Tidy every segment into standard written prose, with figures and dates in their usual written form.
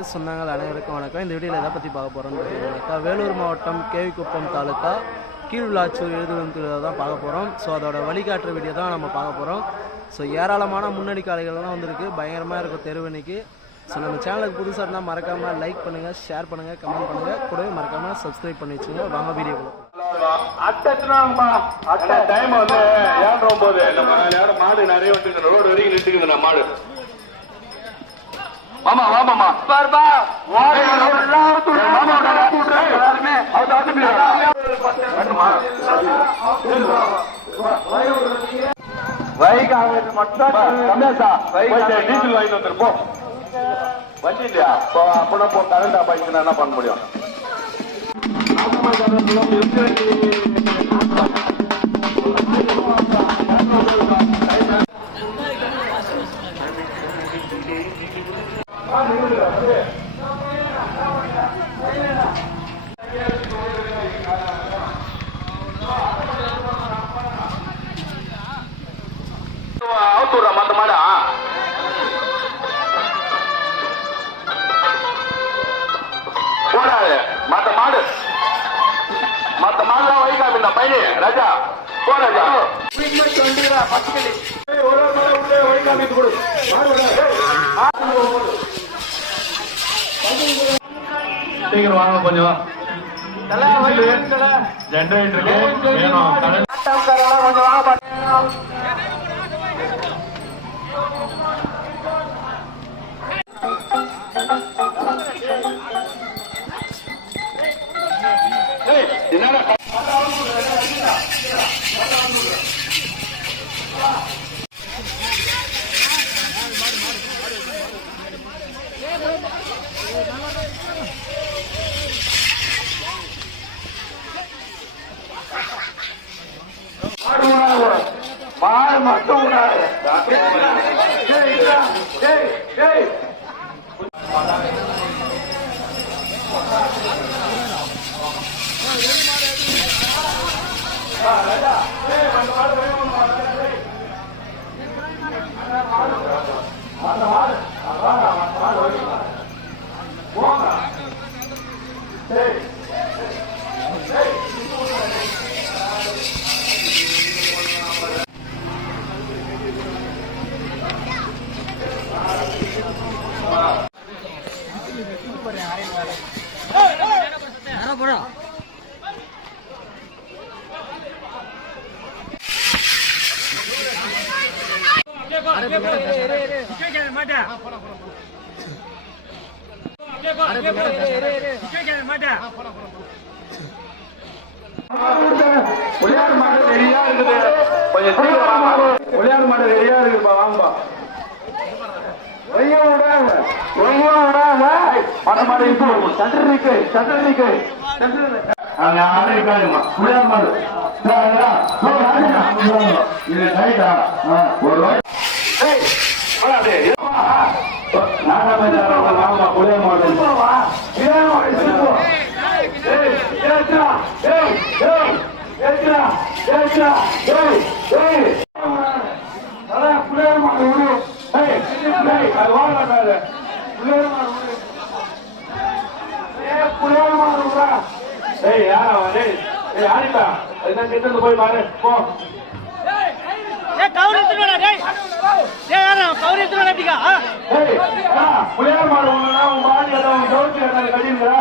சொன்னாங்க அனைவருக்கும் வணக்கம். இந்த வீடியோவில் எதை பற்றி பார்க்க போகிறோம்னு வேலூர் மாவட்டம் கேவிக்குப்பம் தாலுக்கா கீழ்விளாச்சூர் எழுதுவன் திருவிழா தான் பார்க்க போகிறோம். ஸோ அதோட வழிகாட்டுற வீடியோ தான் நம்ம பார்க்க போகிறோம். ஸோ ஏராளமான முன்னணி காளைகள்லாம் வந்திருக்கு, பயங்கரமாக இருக்கும் தெருவணிக்கு. ஸோ நம்ம சேனலுக்கு புதுசாக இருந்தால் மறக்காமல் லைக் பண்ணுங்கள், ஷேர் பண்ணுங்கள், கமெண்ட் பண்ணுங்கள், கூடவே மறக்காமல் சப்ஸ்கிரைப் பண்ணி வச்சுங்க. வாங்க வீடியோக்குள்ள டைம் வந்து 7:09 மாடு நிறைய வந்துருக்கு, ரோடு வரைக்கும் நின்றுக்குது மாடு. மாமா வாமாமா பாருப்பா வைகாவது மட்டும் டீசல் வாங்கி வந்துருப்போம். வண்டி இல்லையா அப்பனா போ கரண்ட் ஆஃப் ஆயிடுச்சுன்னா என்ன பண்ண முடியும்? அவுத்துடுறா மத்த மாடா போடாது. மத்த மாடுலாம் வைக்காம பையனே ராஜா போ ராஜா சீக்கிரம் வாங்க கொஞ்சம். ஜெனரேட்டர் வேணும் கொஞ்சம் வாங்க. மாடு மட்டும் புளியார் மாடு ரெடியா இருக்குது. கொஞ்சம் புளியார் மாடு ரெடியா இருக்குப்பா, வாங்கப்பா. புளியார் மாடு போய் பாரு போ. புளியார் மாடு மாடி கட்டிருக்கிறா.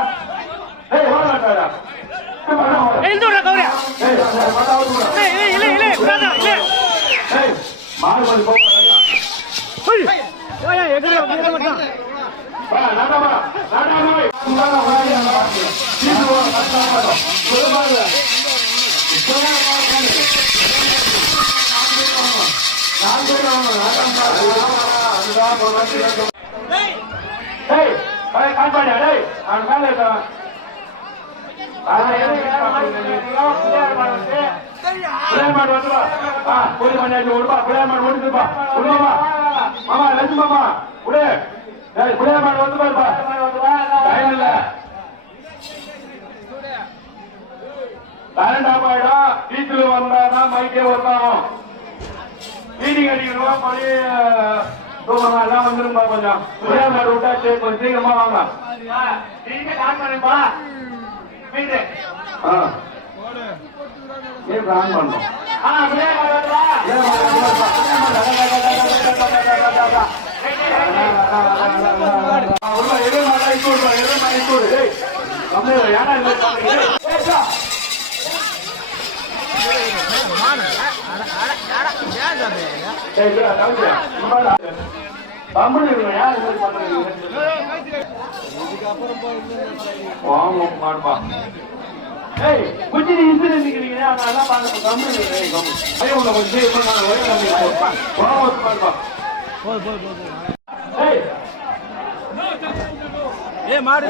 மாடு கரண்ட் ஆஃப் ஆயிடும். டீச்சர் வந்தாதான் மைக்கே ஒர்க் ஆகும். மீட்டிங் அடிக்கணும், மணி எல்லாம் வந்துருப்பா கொஞ்சம் மாடு விட்டாச்சு கொஞ்சம் சீக்கிரமா வாங்க ஆன் பண்ணும் மாடுப்பா குச்சி நிக்கிறீங்க அதெல்லாம் மாடு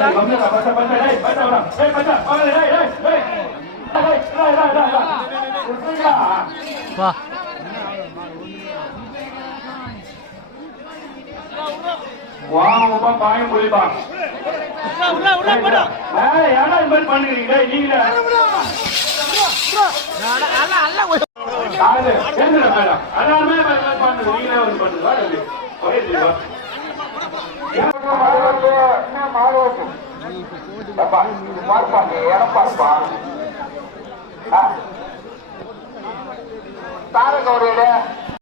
வா வாங்கப்பா பாயம் முடிப்பா ஏன்னா இது மாதிரி பண்ணுறீங்க நீங்களே அதாலுமே பண்ணுங்க நீங்களே வந்து பண்ணுங்க தாரக ஒரு